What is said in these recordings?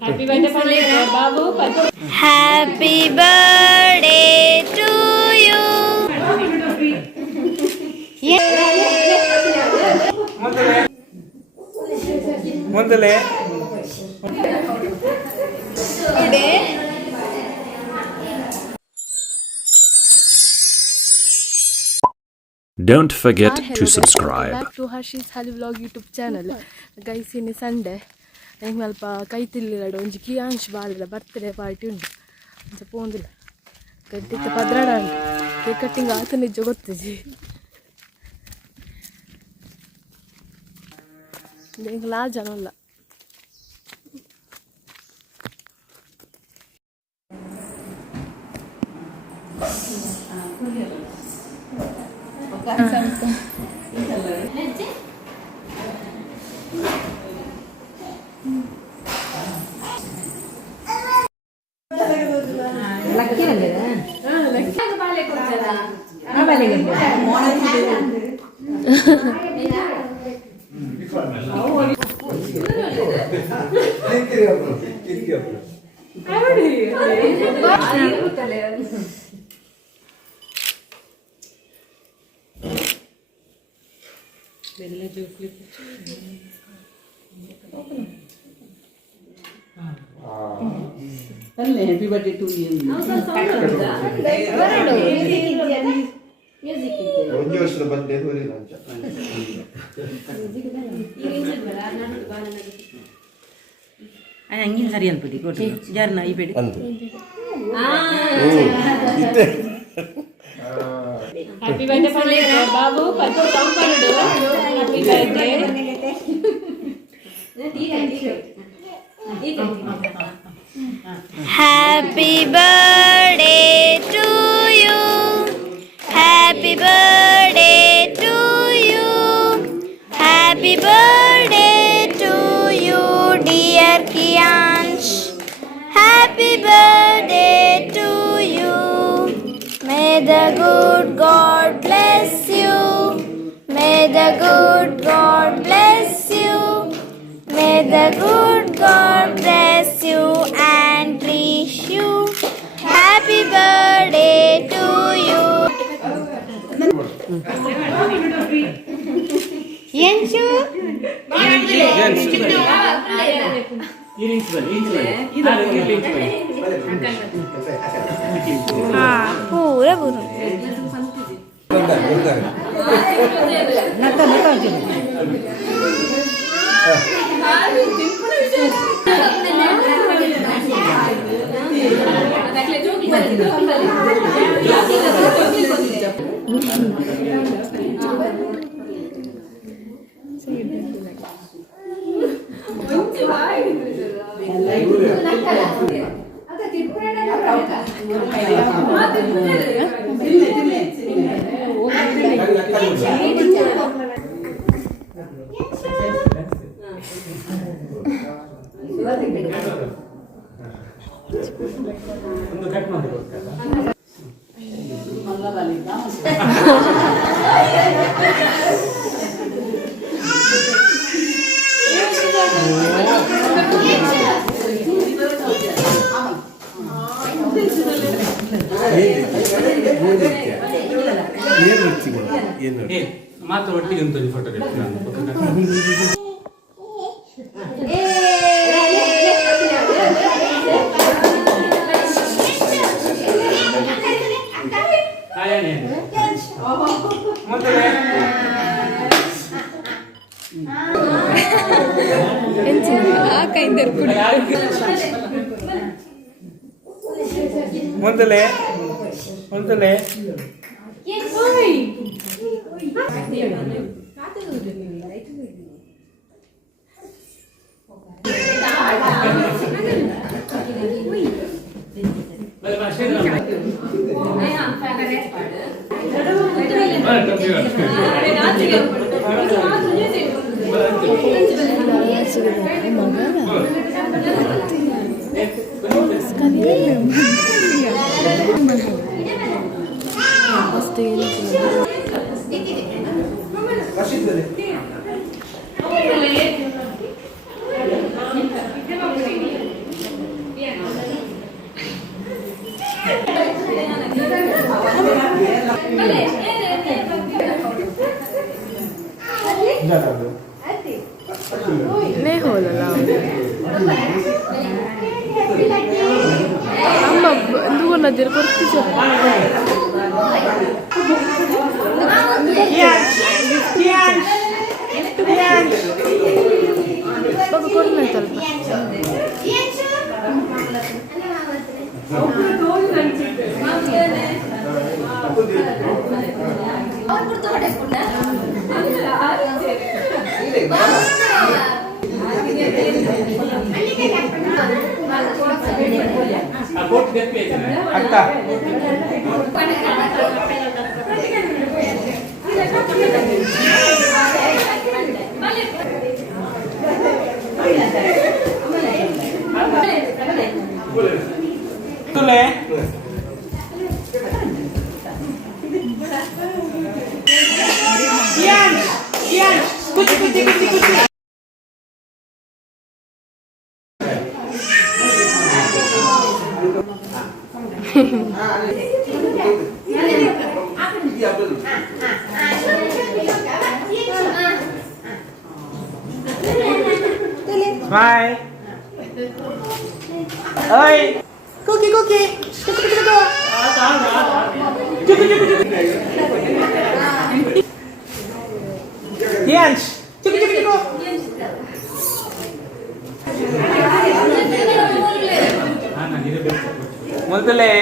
Happy birthday Babu. Happy birthday to you. ಮೊದಲೇ Don't forget to subscribe. Back to Harsh's Hali Vlog YouTube channel. Guys, in Sunday, I am kaitilliladu onji kiyansh balada birthday party undu. Onja pondilla. Gadditte padrada cake cutting aatu nijja gottiji. Denga la janalla. Lucky ಬಂದಿದೆ ಬಾಳೆ ಕೊಡ್ತಾರ ಆ ಬಾಳೆಗೆ ಬೆಲ್ಲ juice ಅಲ್ಲೇ happy birthday to you ಒಂದು ವರ್ಷದ birthday ಹೋರಿಲ್ಲ ಅಂತ ಹಂಗಿನ ಸರಿ ಅನ್ಬಿಟ್ಟು ಕೊಟ್ಟು ಯಾರನ್ನ ಈ ಬೇಡಿ Happy birthday Babu. Happy birthday. Happy birthday to you. Happy birthday to you. Happy birthday to you, dear Kiyansh. Happy birthday to you. May the good God bless you. May the good God bless you. May the good God bless you and reach you. Happy birthday to you. Yenchu? Pura pura. ಮಾತ್ರ ಒಟ್ಟಿಗೆ ಒಂದು photo ಮೊದಲೇ ಮೊದಲೇ Stay ನೇ ಹೋಲಲ್ಲ ಅಮ್ಮ ಎಂದುಕೊಂಡದಿರು ಕೊಡ್ತಿದ್ದ ಕೊಡ್ನ ಸ್ವಲ್ಪ ಅಕ್ಕ ತುಲೆ Bye. Oi. Cookie, cookie. Yes. ಮೊದಲೇ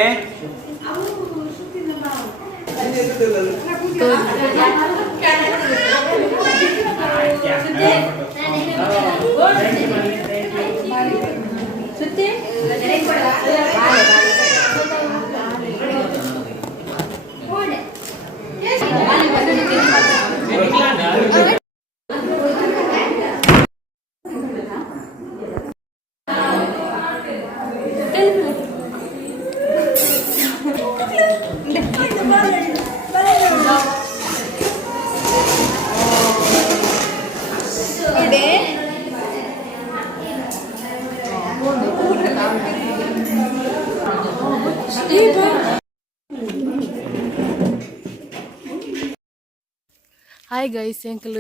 ಹಾಯ್ ಗೈಸ್ ಎಂಕಲ್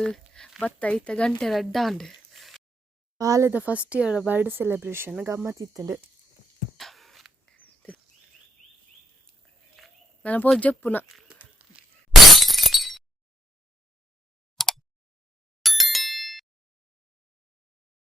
ಬತ್ತ ಐತ ಗಂಟೆ ರಡ್ಡಾಂಡ್ ಬಾಲ್ಯದ ಫಸ್ಟ್ ಇಯರ್ ಬರ್ಡ್ ಸೆಲೆಬ್ರೇಷನ್ ಗಮ್ಮತ್ತಿತ್ತಂಡು ನನ್ನ ಪೋಜ್ ಜಪ್ಪುನ